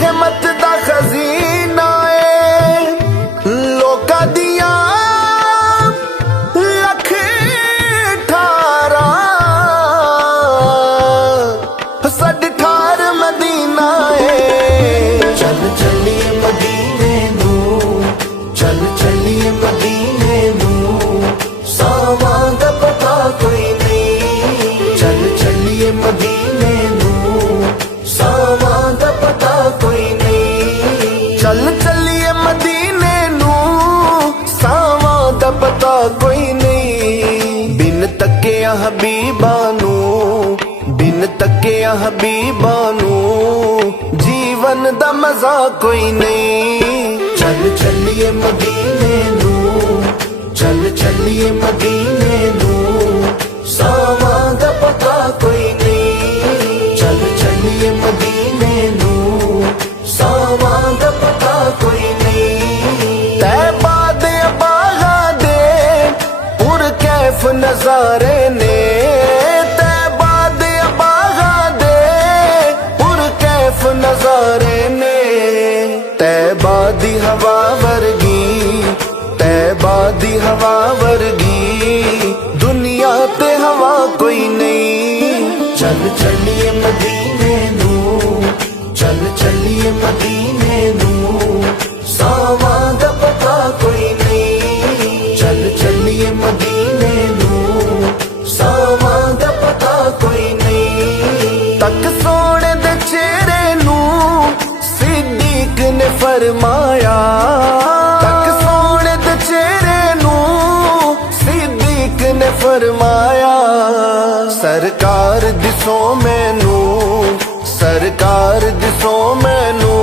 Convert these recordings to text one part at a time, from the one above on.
रहमत दा खजीना है लोका दिया लख ठारा सड ठार मदीना है। चल चलिए मदीने नू, चल चलिए मदीने नू, सावां दा पता कोई नहीं। चल चलिए मदीने नू, सावां दा पता कोई नहीं। चल चलिए मदीने नू, सावां दा पता कोई नहीं। बिन तकिया हबीबा नू, बिन तकिया हबीबा नू, जीवन दा मजा कोई नहीं। चल चलिए मदीने नू, चल चलिए मदीने नू, सावां दा पता कोई नहीं। चल चलिए मदीने नू, सावां दा पता कोई नहीं। तैबा दे बागा दे पुर कैफ नजारे ने, तैबा दे बागा दे पुर कैफ नजारे ने। तैबा दी हवा वर्गी, तैबा दी हवा वर्गी, दुनिया ते हवा कोई नहीं। चल चलिए मदीने नू, चल चलिए मदीने नू, सावां दा पता कोई नहीं। चल चलिए मदीने नू, सावां दा पता कोई नहीं। तक सोने दे चेहरे नू सिद्दीक ने फरमाया, तक सोने दे चेहरे नू सिद्दीक ने फरमाया। सरकार दिसो मैनू, सरकार दिसो मैनू,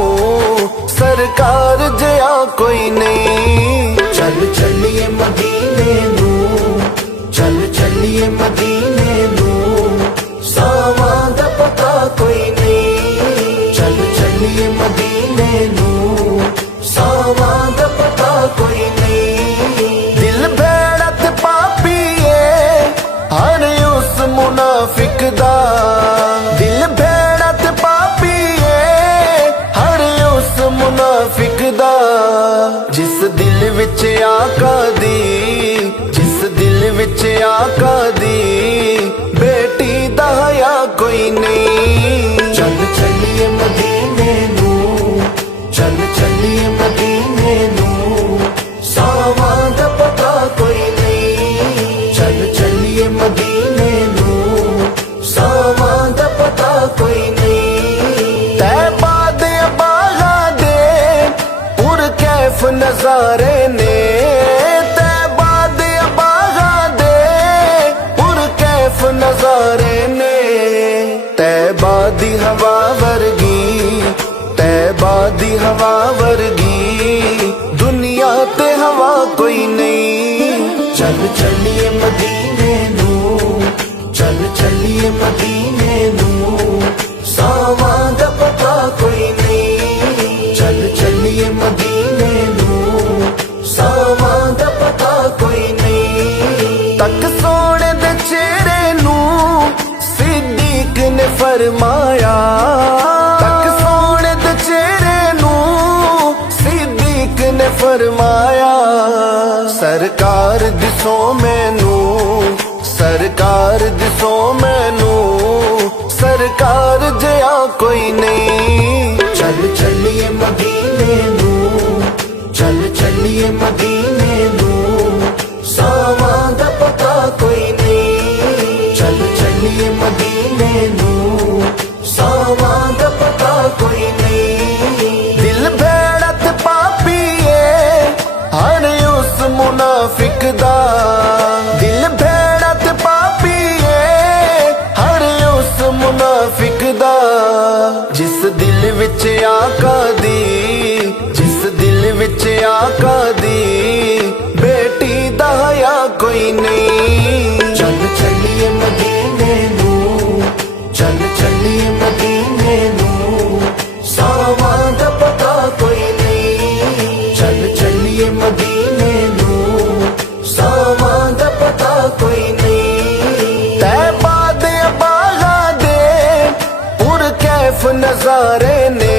सरकार जया कोई नहीं। चल चलिए मदीने नू, चल चलिए मदीने नू, सावां दा पता कोई नहीं। चल चलिए मदीने नू, सावां दा पता कोई नहीं। दिल भेड़त पापीए हर उस मुनाफिक दा, दिल भेड़त पापीए हर उस मुनाफिक दा। जिस दिल विच आका दी, जिस दिल विच आका दी, बेटी दा हया कोई नहीं। चल चलिए मदीने नू, चल चलिए मदीने नू, सावां दा पता कोई नहीं। चल चलिए मदीने नू, सावां दा पता कोई नहीं। तैबा दे बागा दे पुर कैफ नजारे ने, तैबा दे बागा दे पुर कैफ नजारे ने। तैबा दी हवा वर्गी, तैबा दी हवा वर्गी, दुनिया ते हवा कोई नहीं। चल चलिए मदीने नू, चल चलिए मदीने नू, सावां दा पता कोई नहीं। चल चलिए मदीने नू, सावां दा पता कोई नहीं। तक सोने दे चेहरे नू सिद्दीक ने फरमाया, तक सोने दे चेहरे नू सिद्दीक ने फरमाया। सरकार दिसो मैनू, सरकार दिसो मैनू, सरकार जया कोई नहीं। चल चलिए मदीने नू, चल चलिए मदीने नू, सावां दा पता कोई नहीं। चल चलिए मदीने नू, सावां दा पता कोई नहीं। दिल भेड़त पापीए हर उस मुनाफिक दा, दिल भेड़त पापीए हर उस मुनाफिक दा। जिस दिल विच आका दी, जिस दिल विच आका दी, बेटी दा हया कोई नहीं। चल चलिए मदीने नू, चल चलिए मदीने नू, सावां दा पता कोई नहीं। चल चलिए मदीने नू, सावां दा पता कोई नहीं। तैबा दे बागा दे पुर कैफ नजारे ने,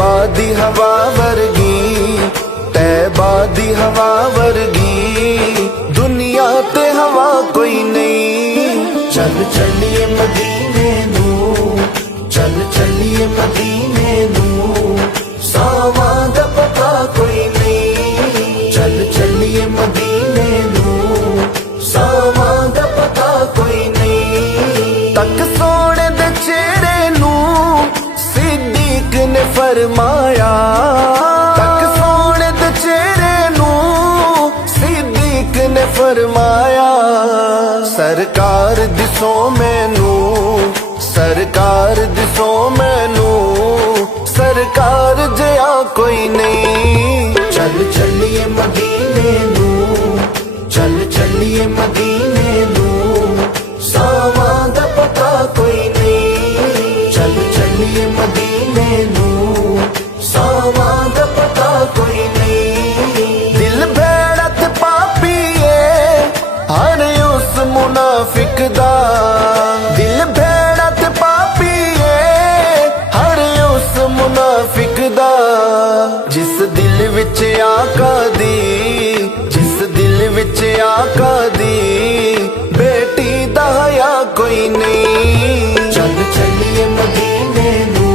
तैबा दी हवा वर्गी, तैबा दी हवा वर्गी दुनिया ते हवा कोई नहीं। चल चलिए मदीने नू, चल चलिए मदीने नू, सावां दा पता कोई नहीं। चल चलिए मदीने नू, सावां दा पता कोई नहीं। तक सोने दे चेहरे नू सिद्दीक ने फरमाया, तक सोने दे चेहरे नू सिद्दीक ने फरमाया। सरकार दिसो मैनू, सरकार दिसो मैनू, सरकार जया कोई नहीं। चल चलिए मदीने नू, चल चलिए मदीने नू, सावां दा पता कोई नहीं। चल चलिए मदीने नू, सावां दा पता कोई नहीं। दिल भेड़त पापी है हर उस मुनाफिक दा, दिल भेड़त पापी है हर उस मुनाफिक दा। जिस दिल विच आका दी, जिस दिल विच आका दी बेटी दा हया कोई नहीं। चल चलिए मदीने नू,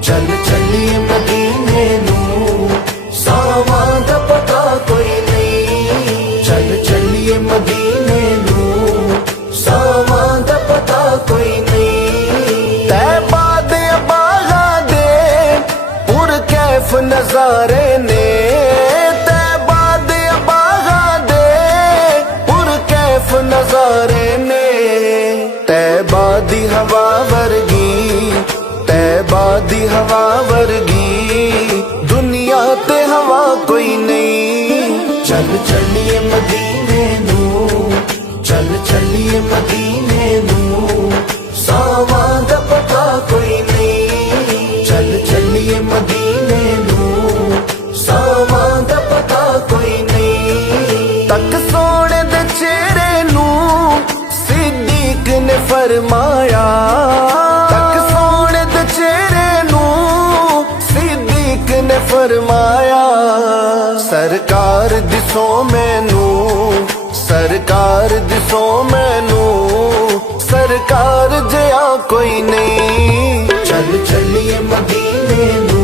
चल चलिए मदीने नू, सावां दा पता कोई नहीं। चल चलिए मदीने नू, सावां दा पता कोई नहीं। तैबा दे बागा दे पुर कैफ नजारे ने, तैबा दे बागा दे पुर कैफ नजारे ने। तैबा दी हवा वर्गी, तैबा दी हवा वर्गी दुनिया ते हवा कोई नहीं। चल चलिए मदीने नू, चल चलिए मदीने नू, सावां दा पता कोई नहीं। चल चलिए मदीने नू, सावां दा पता कोई नहीं। तक सोने दे चेहरे नू सिद्दीक ने फरमाया, तक सोने दे चेहरे नू सिद्दीक ने फरमाया। सरकार दिसो मैनू, सरकार दिसो मैनू, सरकार जया कोई नहीं। चल चलिए मदीने नू,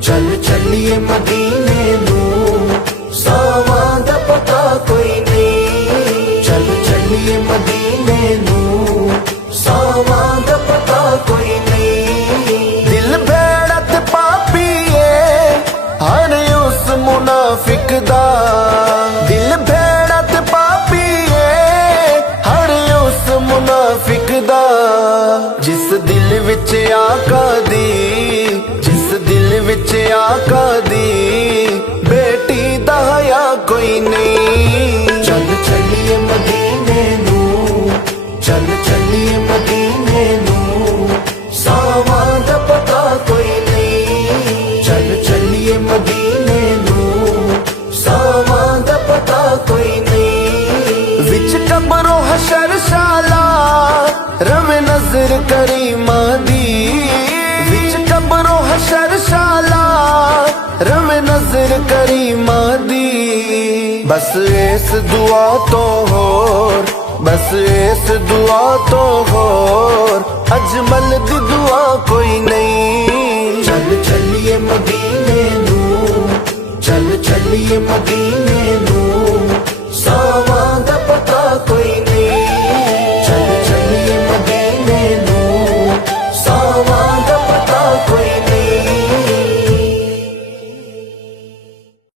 चल चलिए मदीने नू, सावां दा पता कोई नहीं। चल चलिए मदीने नू, सावां दा पता कोई नहीं। दिल भेड़त पापी है हर उस मुनाफिक दा, दिल भेड़त पापी है हर उस मुनाफिक दा। जिस दिल विच आका दी, जिस दिल विच आका दी बेटी दा हया कोई नहीं। चल चलिए मदीने नू, चल चलिए मदीने नू, सावां दा पता कोई नहीं। चल चलिए मदीने नू, सावां दा पता कोई नहीं। विच कब्रो हशर शाला रवे नजर करीमा दी, विच कब्रो हशर शाला रवे नजर करीमा दी। बस इस दुआ तो होर, बस इस दुआ तो होर अजमल दी दुआ कोई नहीं। चल चलिए मदीने नू, चल चलिए मदीने